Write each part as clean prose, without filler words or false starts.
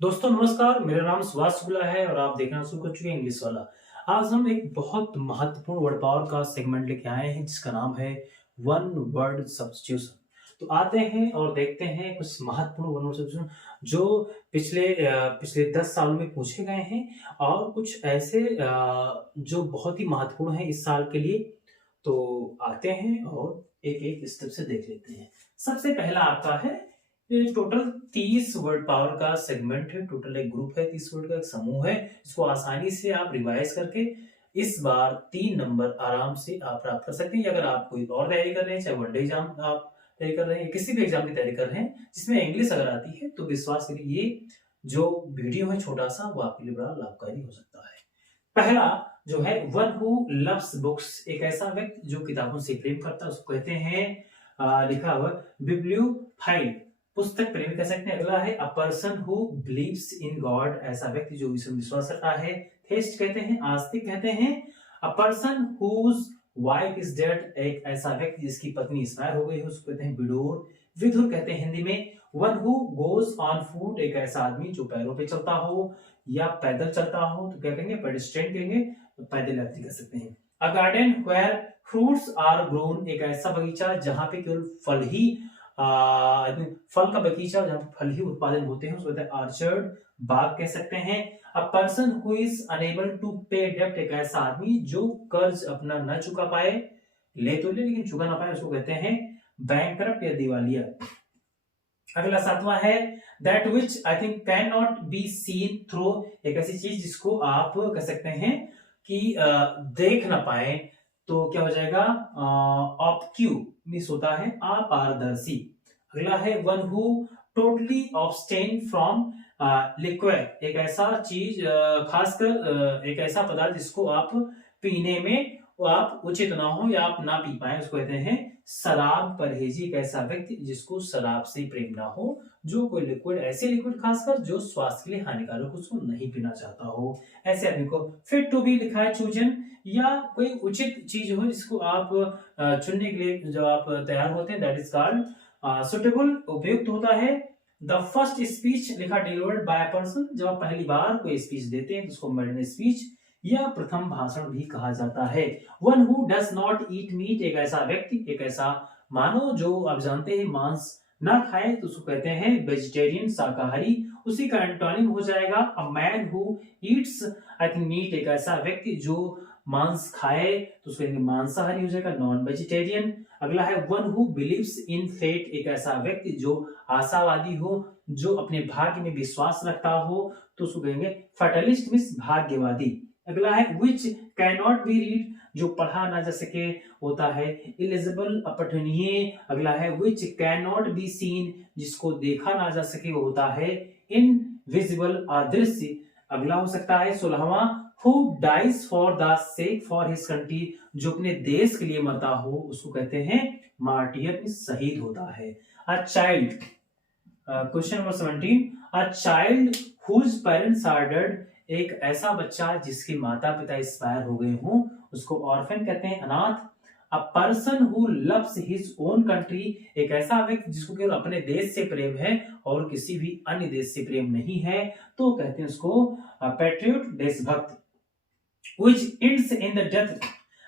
दोस्तों नमस्कार, मेरा नाम सुभाष शुक्ला है और आप देखना शुरू कर चुके हैं इंग्लिश वाला। आज हम एक बहुत महत्वपूर्ण वर्ड पावर का सेगमेंट लेके आए हैं जिसका नाम है वन वर्ड सब्स्टिट्यूशन। तो आते हैं और देखते हैं कुछ महत्वपूर्ण वन वर्ड सब्स्टिट्यूशन जो पिछले 10 सालों में पूछे गए हैं और कुछ ऐसे जो बहुत ही महत्वपूर्ण है इस साल के लिए। तो आते हैं और एक एक स्टेप से देख लेते हैं। सबसे पहला आपका है, ये टोटल 30 वर्ड पावर का सेगमेंट है। टोटल एक ग्रुप है, 30 वर्ड का एक समूह है। इसको आसानी से आप रिवाइज करके इस बार 3 नंबर आराम से आप प्राप्त कर सकते हैं। अगर आप कोई और तैयारी कर रहे हैं, चाहे वनडे एग्जाम आप तैयारी कर रहे हैं, किसी भी एग्जाम की तैयारी कर रहे हैं जिसमें इंग्लिश अगर आती है, तो विश्वास करिए ये जो वीडियो है छोटा सा, वो आपके लिए बड़ा लाभकारी हो सकता है। पहला जो है, वन हु लव्स बुक्स, एक ऐसा व्यक्ति जो किताबों से प्रेम करता है, उसको कहते हैं लिखा हुआ बिब्लियोफाइल, पुस्तक प्रेमी कह सकते हैं। अगला है अ person who believes in God, ऐसा व्यक्ति जो ईश्वर में विश्वास करता है। थेस्ट कहते हैं, आस्तिक कहते हैं। A person whose wife is dead, एक ऐसा व्यक्ति जिसकी पत्नी एक्सपायर हो गई है, उसको कहते हैं विडोर। विधुर कहते हैं हिंदी में। One who goes on foot, एक ऐसा आदमी जो पैरों पे चलता हो या पैदल चलता हो, तो क्या कहेंगे, पेडेस्ट्रियन कहेंगे, तो पैदल यात्री कह सकते हैं। A garden where fruits are grown, एक ऐसा बगीचा जहां पे केवल फल ही फल का बगीचा जहां फल ही उत्पादन होते हैं, उसको कहते हैं ऑर्चर्ड, बाग कह सकते हैं। A person who is unable to pay डेब्ट, एक ऐसा आदमी जो कर्ज अपना न चुका पाए, ले तो ले लेकिन चुका ना पाए, उसको कहते हैं बैंकरप्ट या दिवालिया। अगला सातवां है that which I think can not be seen through, एक ऐसी चीज जिसको आप कह सकते हैं कि देख ना पाए, तो क्या हो जाएगा, ऑब्क्यू मिस होता है अपारदर्शी। अगला है one who totally abstain from liquid, एक ऐसा चीज खासकर एक ऐसा पदार्थ जिसको आप पीने में आप उचित ना हो या आप ना पी पाए, उसको कहते हैं शराब परहेजी, एक ऐसा व्यक्ति जिसको शराब से प्रेम ना हो, जो कोई लिक्विड, ऐसे लिक्विड खासकर जो स्वास्थ्य के लिए हानिकारक, उसको नहीं पीना चाहता हो, ऐसे आदमी को। फिट टू बी लिखा है चूजन, या कोई उचित चीज हो जिसको आप चुनने के लिए जब आप तैयार होते हैं, दैट इज कॉल्ड सुटेबल, उपयुक्त होता है। द फर्स्ट स्पीच लिखा डिलीवर्ड बाय अ पर्सन, जब आप पहली बार कोई स्पीच देते हैं तो उसको मेडन स्पीच या प्रथम भाषण भी कहा जाता है। One who does not eat meat, एक ऐसा व्यक्ति, एक ऐसा मानव जो आप जानते हैं मांस ना खाए, तो उसको कहते हैं वेजिटेरियन, शाकाहारी। उसी का एंटोनिम हो जाएगा a man who eats I think meat, एक ऐसा व्यक्ति जो मांस खाए, तो उसको मांसाहारी हो जाएगा, नॉन वेजिटेरियन। अगला है one who believes in fate, एक ऐसा व्यक्ति जो आशावादी हो, जो अपने भाग्य में विश्वास रखता हो, तो उसको कहेंगे फैटलिस्ट मींस भाग्यवादी। अगला है which can not be read, जो पढ़ा ना जा सके होता है इलिजिबल, अपठनीय। अगला है which can not be seen, जिसको देखा ना जा सके वो होता है इनविजिबल, अदृश्य। अगला हो सकता है 16वां who dies for the sake for his country, जो अपने देश के लिए मरता हो, उसको कहते हैं मार्टियर, शहीद होता है। A child, question number 17, a child whose parents are dead, एक ऐसा बच्चा जिसके माता पिता एक्सपायर हो गए हों, उसको ऑर्फन कहते हैं, अनाथ। अ person who loves his own country, एक ऐसा व्यक्ति जिसको केवल अपने देश से प्रेम है और किसी भी अन्य देश से प्रेम नहीं है, तो कहते हैं उसको पैट्रियट, देशभक्त। Which ends in the death,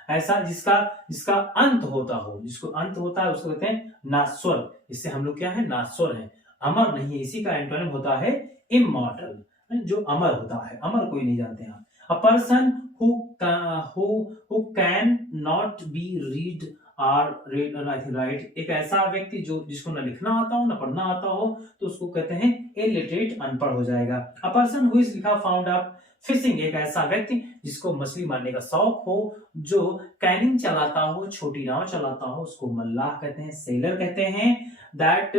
ऐसा जिसका जिसका अंत होता हो, जिसको अंत होता है, उसको कहते हैं नास्वर। इससे हम लोग क्या है, नास्वर है, अमर नहीं है। इसी का एंटोनिम होता है इमॉर्टल, जो अमर होता है, अमर कोई नहीं जानते हैं। A person who can not be read or read write, एक ऐसा व्यक्ति जो जिसको न लिखना आता हो न पढ़ना आता हो, तो उसको कहते हैं इलिटरेट, अनपढ़ हो जाएगा। अ पर्सन हु इज लिखा फाउंड अप फिशिंग, एक ऐसा व्यक्ति जिसको मछली मारने का शौक हो, जो कैनिंग चलाता हो, छोटी नाव चलाता हो, उसको मल्लाह कहते हैं, सेलर कहते हैं। दैट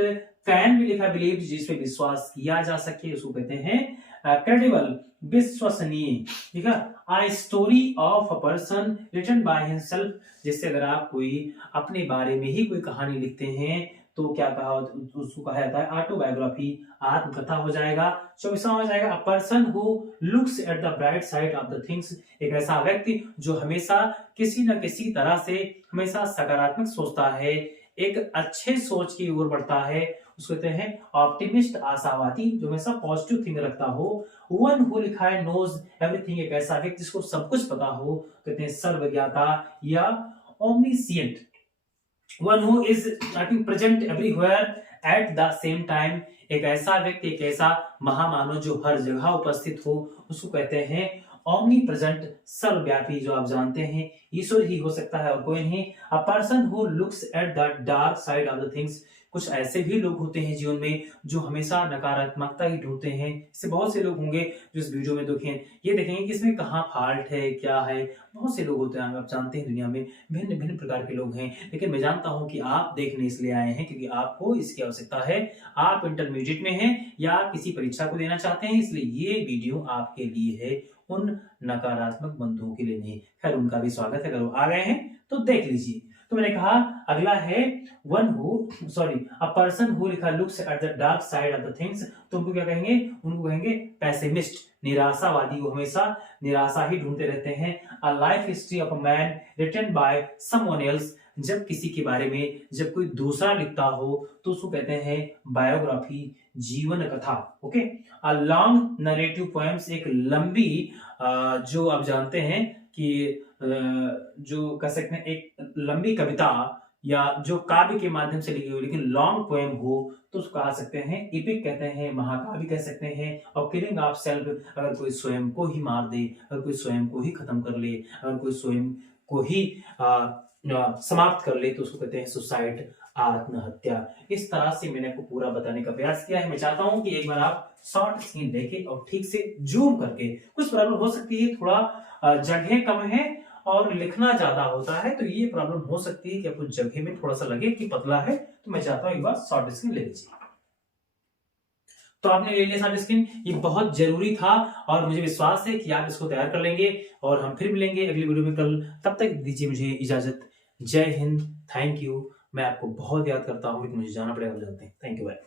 कैन भी लिखा बिलीव, जिसपे विश्वास किया जा सके, उसको कहते हैं क्रेडिबल, विश्वसनीय। ठीक है। A story of a person written by himself, जैसे अगर आप कोई अपने बारे में ही कोई कहानी लिखते हैं, तो क्या कहा उसको कहा जाता है ऑटोबायोग्राफी, आत्मकथा हो जाएगा। 24वां हो जाएगा अ person who looks at the bright side of the things, एक ऐसा व्यक्ति जो हमेशा किसी न किसी तरह से हमेशा सकारात्मक सोचता है, एक अच्छे सोच की ओर बढ़ता है, उसको कहते हैं ऑप्टिमिस्ट, आशावादी, जो हमेशा पॉजिटिव थिंक रखता हो। वन हु लिखा है नोज एवरीथिंग, एक ऐसा व्यक्ति जिसको सब कुछ पता हो, कहते हैं सर्वज्ञाता या omniscient. One who is I think present everywhere at the same time, एक ऐसा व्यक्ति, एक ऐसा महामानव जो हर जगह उपस्थित हो, उसको कहते हैं ओमनी प्रेजेंट, सर्वव्यापी, जो आप जानते हैं ईश्वर ही हो सकता है और कोई नहीं। अ person who looks at the dark side of the things, कुछ ऐसे भी लोग होते हैं जीवन में जो हमेशा नकारात्मकता ही ढूंढते हैं। इससे बहुत से लोग होंगे जो इस वीडियो में देखें, ये देखेंगे कि इसमें कहाँ फॉल्ट है, क्या है। बहुत से लोग होते हैं, आप जानते हैं दुनिया में भिन्न भिन्न प्रकार के लोग हैं, लेकिन मैं जानता हूं कि आप देखने इसलिए आए हैं क्योंकि आपको इसकी आवश्यकता है। आप इंटरमीडिएट में हैं या किसी परीक्षा को देना चाहते हैं, इसलिए ये वीडियो आपके लिए है, उन नकारात्मक बंधुओं के लिए नहीं। खैर, उनका भी स्वागत है, अगर वो आ गए हैं तो देख लीजिए। तो मैंने कहा अगला है अ पर्सन हु लिखा looks at the dark side of the things, तो उनको क्या कहेंगे? उनको कहेंगे पेसिमिस्ट, निराशावादी। वो हमेशा निराशा ही ढूंढते रहते हैं। A life history of a man written by someone else, जब किसी के बारे में जब कोई दूसरा लिखता हो तो उसको कहते हैं बायोग्राफी, जीवन कथा। Okay, a long narrative poems, एक लंबी जो आप जानते हैं कि जो कह सकते हैं एक लंबी कविता या जो काव्य के माध्यम से लिखी हो, लेकिन लॉन्ग पोएम हो तो उसको कह सकते हैं इपिक, कहते हैं महाकाव्य कह सकते हैं। और किलिंग ऑफ सेल्फ, अगर कोई स्वयं को ही मार दे, अगर कोई स्वयं को ही खत्म कर ले, अगर कोई स्वयं को ही समाप्त कर ले तो उसको कहते हैं सुसाइड, आत्महत्या। इस तरह से मैंने आपको पूरा बताने का प्रयास किया है। मैं चाहता हूं कि एक बार आप शॉर्ट स्क्रीन देखें और ठीक से जूम करके, कुछ प्रॉब्लम हो सकती है, थोड़ा जगह कम है और लिखना ज्यादा होता है, तो ये प्रॉब्लम हो सकती है कि आपको जगह में थोड़ा सा लगे कि पतला है। तो मैं चाहता हूं एक बार शॉर्ट स्क्रीन ले लीजिए। तो आपने ले लिया शॉर्ट स्क्रीन, ये बहुत जरूरी था और मुझे विश्वास है कि आप इसको तैयार कर लेंगे और हम फिर मिलेंगे अगली वीडियो में कल। तब तक दीजिए मुझे इजाजत। जय हिंद, थैंक यू। मैं आपको बहुत याद करता हूँ, लेकिन मुझे जाना पड़ेगा, जानते हैं। Thank you, bye.